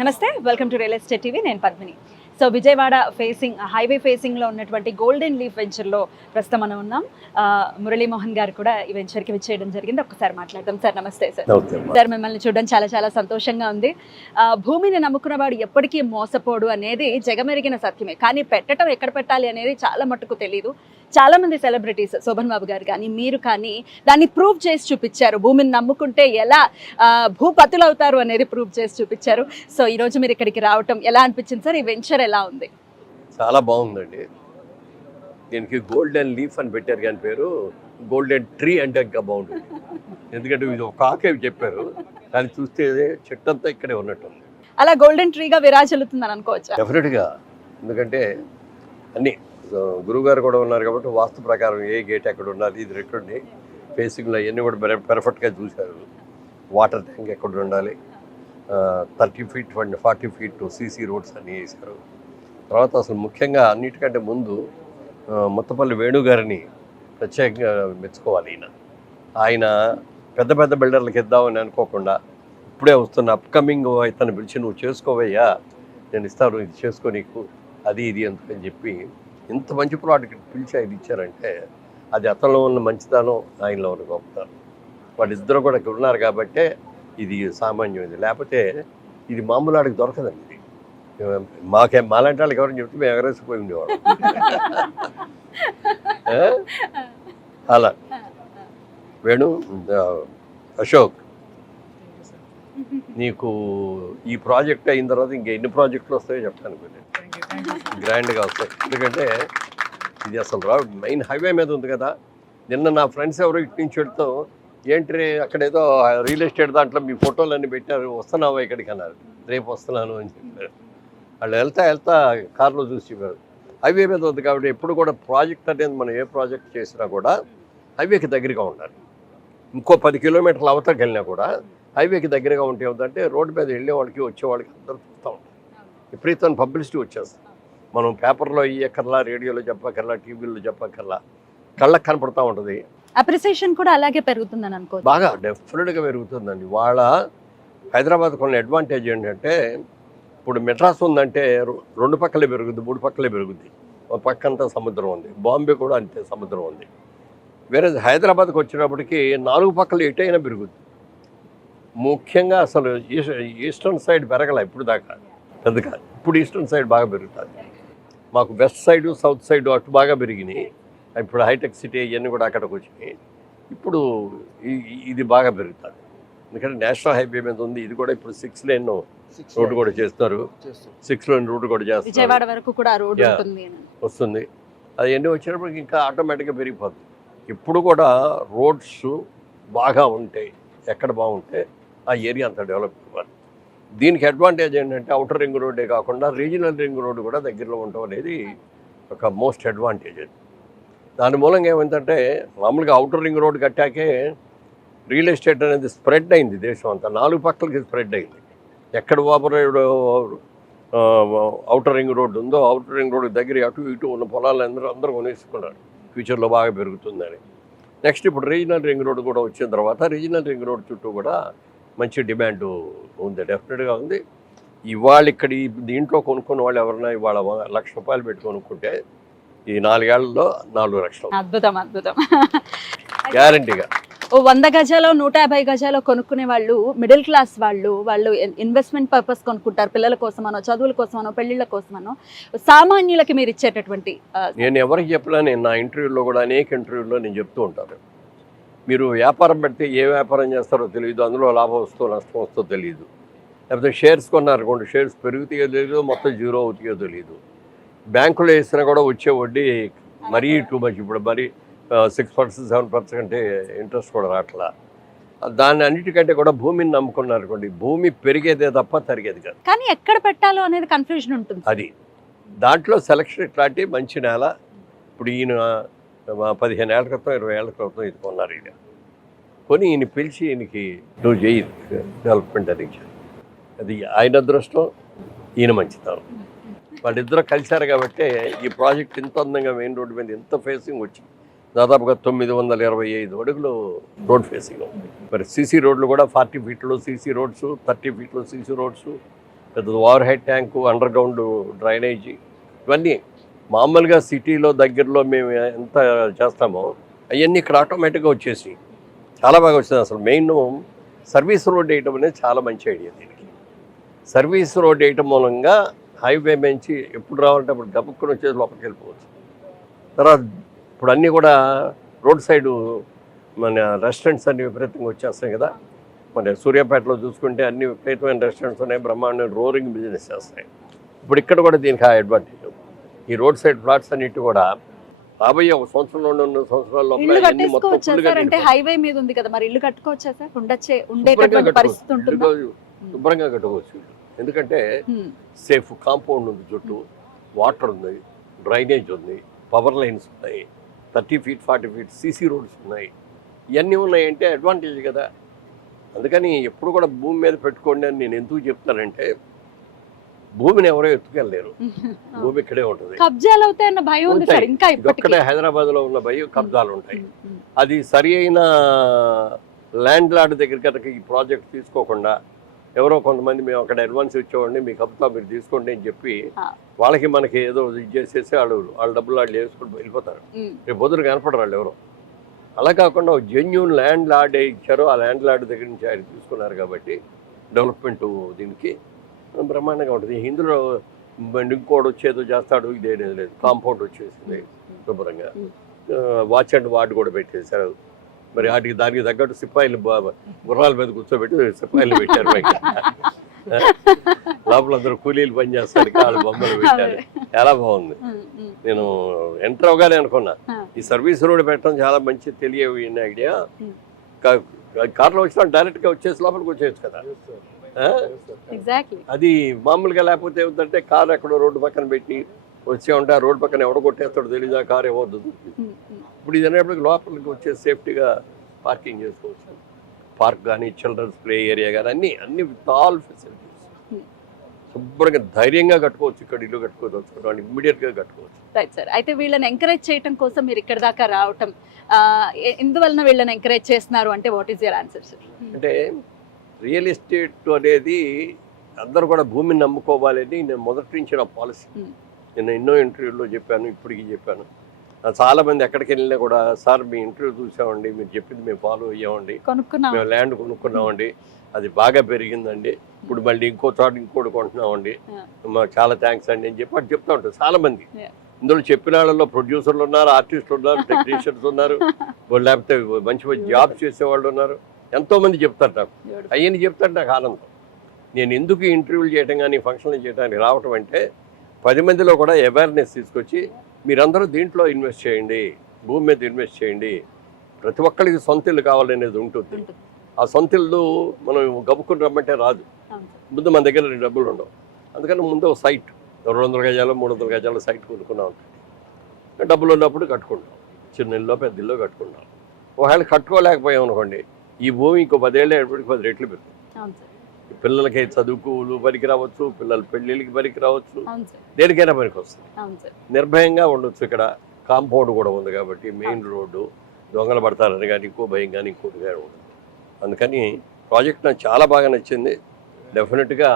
నమస్తే, welcome to real estate TV. నేను Padmini. So Vijayawada facing highway ఫేసింగ్లో ఉన్నటువంటి గోల్డెన్ లీఫ్ వెంచర్లో ప్రస్తుతం మనం ఉన్నాం. మురళీమోహన్ గారు కూడా ఈ వెంచర్కి విచ్చేయడం జరిగింది. ఒక్కసారి మాట్లాడదాం. సార్ నమస్తే. సార్ మిమ్మల్ని చూడడం చాలా చాలా సంతోషంగా ఉంది. భూమిని నమ్ముకున్నవాడు ఎప్పటికీ మోసపోడు అనేది జగమెరిగిన సత్యమే. కానీ పెట్టడం ఎక్కడ పెట్టాలి అనేది చాలా మట్టుకు తెలియదు. చాలా మంది సెలబ్రిటీస్, శోభన్ బాబు గారు కానీ మీరు కానీ దాన్ని ప్రూవ్ చేసి చూపించారు. భూమిని నమ్ముకుంటే ఎలా భూపతులు అవుతారు అనేది ప్రూవ్ చేసి చూపించారు. సో ఈరోజు మీరు ఇక్కడికి రావటం ఎలా అనిపించింది సార్? ఈ వెంచర్ ఎలా ఉంది? చాలా బాగుందండి. దీనికి గోల్డెన్ లీఫ్ అని పెట్టారు, కానీ పేరు గోల్డెన్ ట్రీ అంటే ఇంకా బాగుంటుంది. ఎందుకంటే ఇది ఒక ఆకే చెప్పారు, కానీ చూస్తే చెట్టు అంతా ఇక్కడే ఉన్నట్టు ఉంది. అలా గోల్డెన్ ట్రీగా విరాజిల్లుతుందని అనుకోవచ్చు. డెఫినెట్గా, ఎందుకంటే అన్నీ గురువుగారు కూడా ఉన్నారు కాబట్టి వాస్తు ప్రకారం ఏ గేట్ ఎక్కడ ఉండాలి, ఇది ఎక్కడుంది, ఫేసింగ్లో అవన్నీ కూడా పెర్ఫెక్ట్గా చూశారు. వాటర్ ట్యాంక్ ఎక్కడ ఉండాలి, 30 feet 40 feet సీసీ రోడ్స్ అన్నీ వేశారు. తర్వాత అసలు ముఖ్యంగా అన్నిటికంటే ముందు ముత్తపల్లి వేణుగారిని ప్రత్యేకంగా మెచ్చుకోవాలి. ఆయన పెద్ద పెద్ద బిల్డర్లకు ఇద్దామని అనుకోకుండా ఇప్పుడే వస్తున్న అప్కమింగ్ ఇతను పిలిచి నువ్వు చేసుకోవయ్యా, నేను ఇస్తాను, ఇది చేసుకో నీకు, అది ఇది అని చెప్పి ఇంత మంచి ప్రోడక్ట్ పిలిచి ఆయన ఇచ్చారంటే అది అతనిలో ఉన్న మంచితనం, ఆయనలో ఉన్న గొప్పతనం. వాళ్ళిద్దరూ కూడా ఇక్కడ ఉన్నారు కాబట్టే ఇది సామాన్యమైంది. లేకపోతే ఇది మామూలు ఆడికి దొరకదండి. ఇది మాలాంటి వాళ్ళకి ఎవరైనా చెప్తే మేము ఎగరేసిపోయి ఉండేవాడు. అలా వేణు, అశోక్, నీకు ఈ ప్రాజెక్ట్ అయిన తర్వాత ఇంకా ఎన్ని ప్రాజెక్టులు వస్తాయో చెప్తాను. గ్రాండ్గా వస్తాయి. ఎందుకంటే ఇది అసలు మెయిన్ హైవే మీద ఉంది కదా. నిన్న నా ఫ్రెండ్స్ ఎవరు ఇటు నుంచి వెళ్తాం, ఏంటి అక్కడేదో రియల్ ఎస్టేట్ దాంట్లో మీ ఫోటోలన్నీ పెట్టారు, వస్తున్నావా ఇక్కడికి అన్నారు. రేపు వస్తున్నాను అని చెప్పారు. వాళ్ళు వెళ్తా కార్లో చూసి చెప్పారు. హైవే మీద ఉంది కాబట్టి ఎప్పుడు కూడా ప్రాజెక్ట్ అనేది మనం ఏ ప్రాజెక్ట్ చేసినా కూడా హైవేకి దగ్గరగా ఉండాలి. ఇంకో 10 kilometers అవతలకి వెళ్ళినా కూడా హైవేకి దగ్గరగా ఉంటే ఏమిటంటే రోడ్డు మీద వెళ్ళేవాళ్ళకి వచ్చేవాళ్ళకి అందరూ చూస్తూ ఉంటాం. విపరీతమైన పబ్లిసిటీ వచ్చేస్తుంది. మనం పేపర్లో ఇయ్యక్కర్లా, రేడియోలో చెప్పక్కర్లా, టీవీలో చెప్పక్కర్లా, కళ్ళకు కనపడుతూ ఉంటుంది. అప్రిసియేషన్ కూడా అలాగే పెరుగుతుందని అనుకో. బాగా డెఫినెట్గా పెరుగుతుందండి. వాళ్ళ హైదరాబాద్కు ఉన్న అడ్వాంటేజ్ ఏంటంటే ఇప్పుడు మెడ్రాస్ ఉందంటే 2 పక్కలే పెరుగుద్ది, 3 పక్కలే పెరుగుద్ది. ఒక పక్కంతా సముద్రం ఉంది. బాంబే కూడా అంతే సముద్రం ఉంది. వేరే హైదరాబాద్కి వచ్చినప్పటికీ 4 పక్కలు ఎటైనా పెరుగుద్ది. ముఖ్యంగా అసలు ఈస్టర్న్ సైడ్ పెరగల ఇప్పుడు దాకా పెద్దగా. ఇప్పుడు ఈస్టర్న్ సైడ్ బాగా పెరుగుతుంది. మాకు వెస్ట్ సైడు, సౌత్ సైడు అటు బాగా పెరిగినాయి. ఇప్పుడు హైటెక్ సిటీ ఇవన్నీ కూడా అక్కడికి వచ్చినాయి. ఇప్పుడు ఇది బాగా పెరుగుతుంది. ఎందుకంటే నేషనల్ హైవే మీద ఉంది. ఇది కూడా ఇప్పుడు 6 lane రోడ్డు కూడా చేస్తారు. 6 lane రోడ్డు కూడా చేస్తారు. విజయవాడ వరకు కూడా రోడ్డు వస్తుంది. అది ఎన్ని వచ్చినప్పటికి ఇంకా ఆటోమేటిక్గా పెరిగిపోతుంది. ఇప్పుడు కూడా రోడ్స్ బాగా ఉంటాయి. ఎక్కడ బాగుంటే ఆ ఏరియా అంతా డెవలప్ అవ్వాలి. దీనికి అడ్వాంటేజ్ ఏంటంటే అవుటర్ రింగ్ రోడ్డే కాకుండా రీజనల్ రింగ్ రోడ్డు కూడా దగ్గరలో ఉండటం అనేది ఒక మోస్ట్ అడ్వాంటేజ్. దాని మూలంగా ఏమైందంటే మామూలుగా అవుటర్ రింగ్ రోడ్డు కట్టాకే రియల్ ఎస్టేట్ అనేది స్ప్రెడ్ అయింది దేశం అంతా. 4 పక్కలకి స్ప్రెడ్ అయింది. ఎక్కడ ఓవర్ అవుటర్ రింగ్ రోడ్డు ఉందో అవుటర్ రింగ్ రోడ్డు దగ్గర అటు ఇటు ఉన్న పొలాలు అందరూ కొనేసుకున్నారు. ఫ్యూచర్లో బాగా పెరుగుతుందని. నెక్స్ట్ ఇప్పుడు రీజనల్ రింగ్ రోడ్డు కూడా వచ్చిన తర్వాత రీజనల్ రింగ్ రోడ్డు చుట్టూ కూడా మంచి డిమాండ్ ఉంది, డెఫినెట్గా ఉంది. ఇవాళ ఇక్కడ దీంట్లో కొనుక్కున్న వాళ్ళు ఎవరైనా ఇవాళ ₹1,00,000 పెట్టి కొనుక్కుంటే ఈ 4 ఏళ్లలో 4 లక్షలు. అద్భుతం, అద్భుతం. గ్యారంటీగా 100 గజాలు 150 గజాలు కొనుక్కునే వాళ్ళు మిడిల్ క్లాస్ వాళ్ళు ఇన్వెస్ట్మెంట్ పర్పస్ కొనుక్కుంటారు. పిల్లల కోసమనో, చదువుల కోసమనో, పెళ్లిళ్ళ కోసమనో. సామాన్యులకి మీరు ఇచ్చేటటువంటి నేను ఎవరికి చెప్పినా, నేను నా ఇంటర్వ్యూలో కూడా అనేక ఇంటర్వ్యూల్లో నేను చెప్తూ ఉంటాను, మీరు వ్యాపారం పెడితే ఏ వ్యాపారం చేస్తారో తెలియదు, అందులో లాభం వస్తుందో నష్టం వస్తుందో తెలియదు. లేకపోతే షేర్స్ కొన్నారనుకోండి, షేర్స్ పెరుగుతాయో తెలియదు, మొత్తం జీరో అవుతాయో తెలియదు. బ్యాంకులో వేసినా కూడా వచ్చే వడ్డీ మరీ టూ మచ్. ఇప్పుడు మరి 6%, 7% ఇంట్రెస్ట్ కూడా రావట్లా. దాన్ని అన్నిటికంటే కూడా భూమిని నమ్ముకున్నారనుకోండి, భూమి పెరిగేదే తప్ప తరిగేది కాదు. కానీ ఎక్కడ పెట్టాలో అనేది కన్ఫ్యూజన్ ఉంటుంది. అది దాంట్లో సెలక్షన్ ఇట్లాంటి మంచి నేల. ఇప్పుడు ఈయన 15 ఏళ్ల క్రితం 20 ఏళ్ల క్రితం ఇది కొన్నారు. ఈయన కొని ఈయన పిలిచి ఈయనకి నువ్వు చేయి డెవలప్మెంట్ అని ఇచ్చారు. అది ఆయన అదృష్టం, ఈయన మంచితనం. వాళ్ళిద్దరూ కలిశారు కాబట్టి ఈ ప్రాజెక్ట్ ఇంత అందంగా మెయిన్ రోడ్డు మీద ఎంత ఫేసింగ్ వచ్చింది. దాదాపుగా 925 అడుగులు రోడ్ ఫేసింగ్ ఉంది. మరి సీసీ రోడ్లు కూడా 40 feet CC roads, 30 feet CC roads, పెద్ద overhead tank, underground drainage, ఇవన్నీ మామూలుగా సిటీలో దగ్గరలో మేము ఎంత చేస్తామో అవన్నీ ఇక్కడ ఆటోమేటిక్గా వచ్చేసి చాలా బాగా వచ్చింది. అసలు మెయిన్ సర్వీస్ రోడ్ వేయటం అనేది చాలా మంచి ఐడియా. దీనికి సర్వీస్ రోడ్ వేయటం మూలంగా హైవే నుంచి ఎప్పుడు రావాలంటే అప్పుడు గబుక్కుని వచ్చేసి లోపలికి వెళ్ళిపోవచ్చు. తర్వాత ఇప్పుడు అన్నీ కూడా రోడ్ సైడు మన రెస్టారెంట్స్ అన్ని విపరీతంగా వచ్చేస్తాయి కదా. మన సూర్యాపేటలో చూసుకుంటే అన్ని విపరీతమైన రెస్టారెంట్స్ ఉన్నాయి, బ్రహ్మాండ రోరింగ్ బిజినెస్ చేస్తాయి. ఇప్పుడు ఇక్కడ కూడా దీనికి ఆ అడ్వాంటేజ్. ఈ రోడ్ సైడ్ ప్లాట్స్ అన్నిటి కూడా రాబోయే ఒక సంవత్సరంలో 2 సంవత్సరాల ఇల్లు లోపల అన్ని మొత్తం కట్టేసుకోవచ్చా ఫుల్గా సార్? అంటే హైవే మీద ఉంది కదా, మరి ఇల్లు కట్టుకోవచ్చా సార్? ఉండేటటువంటి పరిస్థితి ఉంటుందా? శుభ్రంగా కట్టుకోవచ్చు. ఎందుకంటే సేఫ్ కాంపౌండ్ ఉంది, చుట్టూ వాటర్ ఉంది, డ్రైనేజ్ ఉంది, పవర్ లైన్స్ ఉన్నాయి, 30 feet 40 feet సీసీ రోడ్స్ ఉన్నాయి. ఇవన్నీ ఉన్నాయంటే అడ్వాంటేజ్ కదా. అందుకని ఎప్పుడు కూడా భూమి మీద పెట్టుకోండి అని నేను ఎందుకు చెప్తానంటే, భూమిని ఎవరో ఎత్తుకెళ్ళలేరు, భూమి ఇక్కడే ఉంటుంది. కబ్జాలు అవుతాయన్న భయం ఉంది సార్ ఇంకా ఇక్కడే హైదరాబాద్లో ఉన్న భయం, కబ్జాలు ఉంటాయి. అది సరి అయిన ల్యాండ్ లార్డ్ దగ్గర కనుక ఈ ప్రాజెక్ట్ తీసుకోకుండా ఎవరో కొంతమంది మేము అక్కడ అడ్వాన్స్ ఇచ్చేవాడిని, మీ కబ్జా మీరు తీసుకోండి అని చెప్పి వాళ్ళకి మనకి ఏదో ఇది చేసేసి వాళ్ళ డబ్బులు వాళ్ళు వేసుకొని వెళ్ళిపోతారు. రేపు పొద్దున కనపడరు వాళ్ళు ఎవరో. అలా కాకుండా జెన్యూన్ ల్యాండ్ లార్డ్ ఇచ్చారో ఆ ల్యాండ్ లార్డ్ దగ్గర నుంచి ఆయన తీసుకున్నారు కాబట్టి డెవలప్మెంట్ దీనికి బ్రహ్మాండంగా ఉంటుంది. ఇందులో ఇంకోటి వచ్చేదో చేస్తాడు, ఇదేనేది లేదు. కాంపౌండ్ వచ్చేసింది శుభ్రంగా, వాచ్ అండ్ వార్డ్ కూడా పెట్టేశారు. మరి వాటికి దానికి తగ్గట్టు సిపాయిలు గుర్రాల మీద కూర్చోబెట్టి సిపాయిలు పెట్టారు. లోపల అందరూ కూలీలు పని చేస్తారు, వాళ్ళు బొమ్మలు పెట్టారు. చాలా బాగుంది. నేను ఎంటర్ అవగానే అనుకున్నా ఈ సర్వీస్ రోడ్ పెట్టడం చాలా మంచి తెలియని ఐడియా. కార్లో వచ్చినా డైరెక్ట్గా వచ్చేసి లోపలికి వచ్చేయచ్చు కదా. అది మామూలుగా లేకపోతే ఏమిటంటే కారు ఎక్కడో రోడ్డు పక్కన పెట్టి వచ్చే ఉంటే ఆ రోడ్డు పక్కన ఎవడో కొట్టేస్తాడో తెలీదు, ఆ కారు ఏమవుద్దు. ఇప్పుడు ఇది అనేప్పటికి లోపలికి వచ్చే సేఫ్టీగా పార్కింగ్ చేసుకోవచ్చు. పార్క్ కానీ, చిల్డ్రన్స్ ప్లే ఏరియా కానీ అన్ని విత్ ఆల్ ఫెసిలిటీస్. శుభ్రంగా ధైర్యంగా కట్టుకోవచ్చు. ఇక్కడ ఇల్లు కట్టుకోవచ్చు, ఇమ్మీడియట్గా కట్టుకోవచ్చు. Right sir. అయితే వీళ్ళని ఎంకరేజ్ చేయడం కోసం మీరు ఇక్కడ దాకా రావటం ఎందువలన వీళ్ళని ఎంకరేజ్ చేస్తున్నారు అంటే what is your answer sir? అంటే రియల్ ఎస్టేట్ అనేది అందరూ కూడా భూమిని నమ్ముకోవాలని నేను మొదటి నుంచి నా పాలసీ. నేను ఎన్నో ఇంటర్వ్యూల్లో చెప్పాను, ఇప్పటికీ చెప్పాను. చాలామంది ఎక్కడికి వెళ్ళినా కూడా, సార్ మీ ఇంటర్వ్యూ చూసామండి, మీరు చెప్పింది మేము ఫాలో అయ్యామండి, మేము ల్యాండ్ కొనుక్కున్నామండి, అది బాగా పెరిగిందండి, ఇప్పుడు మళ్ళీ ఇంకో చోట ఇంకోటి కొంటున్నామండి, మాకు చాలా థ్యాంక్స్ అండి అని చెప్పి చెప్తా ఉంటారు చాలామంది. ఇందులో చెప్పిన వాళ్ళలో ప్రొడ్యూసర్లు ఉన్నారు, ఆర్టిస్టులు ఉన్నారు, టెక్నీషియన్స్ ఉన్నారు, లేకపోతే మంచి మంచి జాబ్స్ చేసేవాళ్ళు ఉన్నారు, ఎంతోమంది చెప్తారు నాకు. అవన్నీ చెప్తారు నాకు ఆనందం. నేను ఎందుకు ఇంటర్వ్యూలు చేయడం కానీ ఫంక్షన్లు చేయడానికి రావటం అంటే 10 మందిలో కూడా అవేర్నెస్ తీసుకొచ్చి మీరందరూ దీంట్లో ఇన్వెస్ట్ చేయండి, భూమి మీద ఇన్వెస్ట్ చేయండి, ప్రతి ఒక్కరికి సొంత ఇల్లు కావాలనేది ఉంటుంది. ఆ సొంత ఇల్లు మనం గబుక్కుని రమ్మంటే రాదు. ముందు మన దగ్గర డబ్బులు ఉండవు. అందుకని ముందు ఒక సైట్ 200 గజాలు 300 గజాల సైట్ కొనుక్కున్నాం. డబ్బులు ఉన్నప్పుడు కట్టుకుంటాం, చిన్న ఇల్లు పెద్ద ఇల్లు కట్టుకుంటాం. ఒకవేళ కట్టుకోలేకపోయాం అనుకోండి, ఈ భూమి ఇంకో 10 ఏళ్ళ 10 రెట్లు పెరుగుతుంది. పిల్లలకి చదువుకులు పనికి రావచ్చు, పిల్లల పెళ్ళిళ్ళకి పనికి రావచ్చు, దేనికైనా పనికి వస్తుంది. నిర్భయంగా ఉండొచ్చు. ఇక్కడ కాంపౌండ్ కూడా ఉంది కాబట్టి మెయిన్ రోడ్డు, దొంగలు పడతారని కానీ ఇంకో భయం కానీ ఇంకోటి కానీ ఉండదు. అందుకని ప్రాజెక్ట్ నాకు చాలా బాగా నచ్చింది. డెఫినెట్గా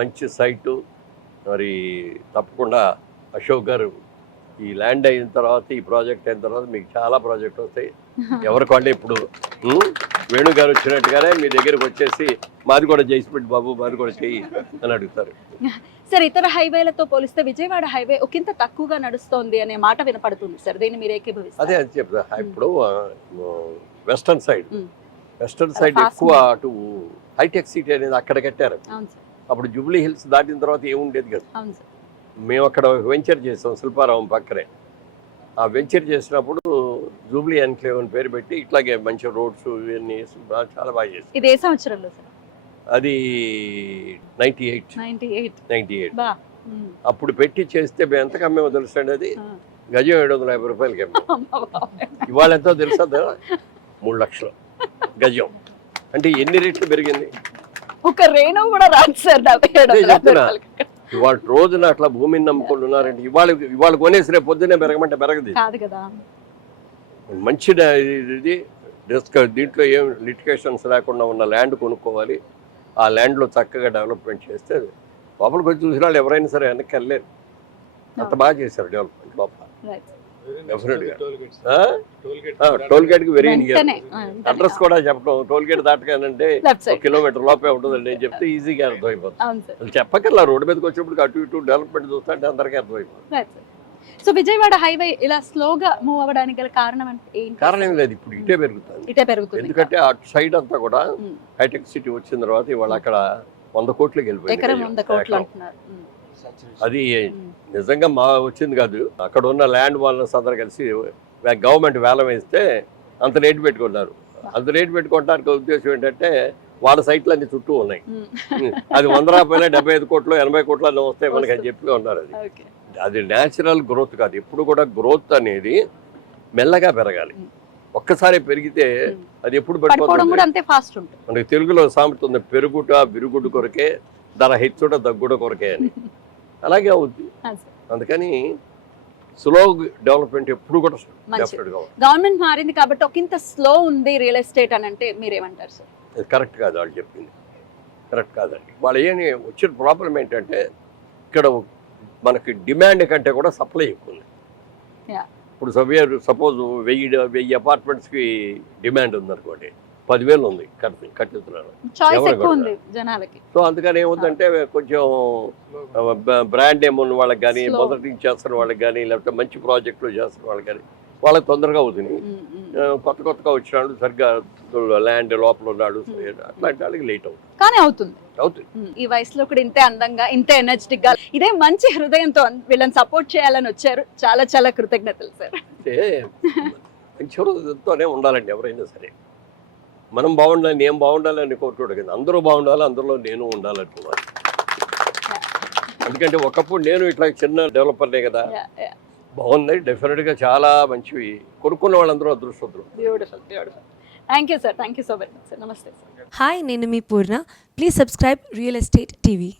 మంచి సైటు. మరి తప్పకుండా అశోక్ గారు ఈ ల్యాండ్ అయిన తర్వాత, ఈ ప్రాజెక్ట్ అయిన తర్వాత మీకు చాలా ప్రాజెక్టులు వస్తాయి. ఎవరికి వాళ్ళే ఇప్పుడు వేణు గారు వచ్చినట్టుగానే మీ దగ్గరకు వచ్చేసి మాది కూడా చేసిపెట్టి బాబు, మాది కూడా చెయ్యి అని అడుగుతారు. సార్, ఇతర హైవేలతో పోలిస్తే విజయవాడ హైవే ఒకంత తక్కువగా నడుస్తోంది అనే మాట వినపడుతుంది సార్, దీన్ని మీరు ఏకీభవిస్తారు? అదే అది చెప్తా. ఇప్పుడు వెస్టర్న్ సైడ్ ఎక్కువ అటు హైటెక్ సిటీ అనేది అక్కడ కట్టారు. అప్పుడు జూబ్లీ హిల్స్ దాటిన తర్వాత ఏముండేది కదా. మేము అక్కడ వెంచర్ చేసాం శిల్పారావం పక్కనే. ఆ వెంచర్ చేసినప్పుడు జూబ్లీ ఎన్క్లేవ్ అని పేరు పెట్టి ఇట్లాగే మంచి రోడ్స్ ఇవన్నీ చాలా బాగా చేసాం. ఇది ఏ సంవత్సరంలో సార్? అది 98. అప్పుడు పెట్టి చేస్తే మేము ఎంత కమ్మేమో తెలుసండి. అది గజం 750 రూపాయలకి అమ్మాం. ఇవాళ ఎంతో తెలుసా? 3 లక్షలు గజం. అంటే ఎన్ని రెట్లు పెరిగింది? ఒక రేణు కూడా రాదు సార్. ఇవాళ రోజున అట్లా భూమిని నమ్ముకొని ఉన్నారంటే ఇవాళ కొనేసి రేపు పొద్దునే పెరగమంటే పెరగదు కదా. మంచి ఇది దీంట్లో ఏం లిటికేషన్స్ లేకుండా ఉన్న ల్యాండ్ కొనుక్కోవాలి. ఆ ల్యాండ్లో చక్కగా డెవలప్మెంట్ చేస్తే లోపలికి వచ్చి చూసిన వాళ్ళు ఎవరైనా సరే వెనక్కి వెళ్ళలేరు, అంత బాగా చేశారు డెవలప్మెంట్ లోపల. డెఫినెట్గా టోల్ గేట్ కి వెరీ నియర్. అడ్రస్ కూడా చెప్పడం, టోల్ గేట్ దాటగానంటే 1 కిలోమీటర్ లోపే ఉంటుందండి నేను చెప్తే ఈజీగా అర్థమైపోతుంది. అది చెప్పకల్లా రోడ్డు మీదకి వచ్చినప్పుడు అటు ఇటు డెవలప్మెంట్ చూస్తుంటే అందరికీ అర్థమైపోతుంది. సో విజయవాడ హైవే ఇలా స్లోగా మూవ్ అవ్వడానికి గల కారణం ఏంటి? కారణం ఏం లేదు, ఇప్పుడు ఇటే పెరుగుతుంది. ఎందుకంటే అటు సైడ్ అంతా కూడా హైటెక్ సిటీ వచ్చిన తర్వాత ఇవాళ అక్కడ 100 కోట్లకి వెళ్ళిపోయింది. అది నిజంగా మా వచ్చింది కాదు, అక్కడ ఉన్న ల్యాండ్ వాళ్ళని అందరూ కలిసి గవర్నమెంట్ వేలం వేస్తే అంత రేటు పెట్టుకున్నారు. అంత రేటు పెట్టుకోవడానికి ఉద్దేశం ఏంటంటే వాళ్ళ సైట్లు అన్ని చుట్టూ ఉన్నాయి, అది 100 రాకపోయినా 75 కోట్లు 80 కోట్లు అన్నీ వస్తాయి మనకి అని చెప్పి ఉన్నారు. అది న్యాచురల్ గ్రోత్ కాదు, ఎప్పుడు కూడా గ్రోత్ అనేది మెల్లగా పెరగాలి. ఒక్కసారి పెరిగితే అది ఎప్పుడు పడిపోతుంది. మనకి తెలుగులో సామెత ఉంది, పెరుగుట విరుగుడు కొరకే ధర హెచ్చుట దగ్గుడ కొరకే అని. అలాగే అవుద్ది. అందుకని స్లో డెవలప్మెంట్ ఎప్పుడు కూడా గవర్నమెంట్ మారింది కాబట్టి ఒక ఇంత స్లో ఉంది రియల్ ఎస్టేట్ అని అంటే మీరేమంటారు సార్? కరెక్ట్ కాదు, వాళ్ళు చెప్పింది కరెక్ట్ కాదండి. వాళ్ళు ఏమి వచ్చిన ప్రాబ్లం ఏంటంటే ఇక్కడ మనకి డిమాండ్ కంటే కూడా సప్లై ఎక్కువ ఉంది. ఇప్పుడు సపోజ్ 1000 అపార్ట్మెంట్స్కి డిమాండ్ ఉందనుకోండి, 10,000 ఉంది కట్టుతున్నారు. సో అందుకని ఏముందంటే కొంచెం బ్రాండ్ నేమ్ ఉన్న వాళ్ళకి కానీ, మొదటి నుంచి చేస్తున్న వాళ్ళకి కానీ, లేకపోతే మంచి ప్రాజెక్టులు చేస్తున్న వాళ్ళకి కానీ వాళ్ళకి తొందరగా అవుతుంది. కొత్తగా వచ్చిన వాళ్ళు సరిగ్గా ల్యాండ్ లోపల ఉన్నాడు అట్లాంటి వాళ్ళకి లేట్ అవుతుంది. కానీ అవుతుంది. ఈ వయసులో కూడా ఇంతే అందంగా, ఇంతే ఎనర్జెటిక్ గా, ఇదే మంచి హృదయంతో వీళ్ళని సపోర్ట్ చేయాలని వచ్చారు. చాలా చాలా కృతజ్ఞతలు సార్. అంటే మంచి హృదయంతోనే ఉండాలండి ఎవరైనా సరే. మనం బాగుండాలి, నేను బాగుండాలని కోరుకోవడం కదా, అందరూ బాగుండాలి, అందులో నేను ఉండాలనుకున్నాను. ఎందుకంటే ఒకప్పుడు నేను ఇట్లా చిన్న డెవలపర్నే కదా. బాగుంది, డెఫినెట్గా చాలా మంచివి. కొనుక్కున్న వాళ్ళందరూ అదృష్టవంతులు. Beautiful beautiful. Thank you sir, thank you so much sir. నమస్తే సార్. హాయ్, నేను మీ Purna. Please subscribe real estate TV.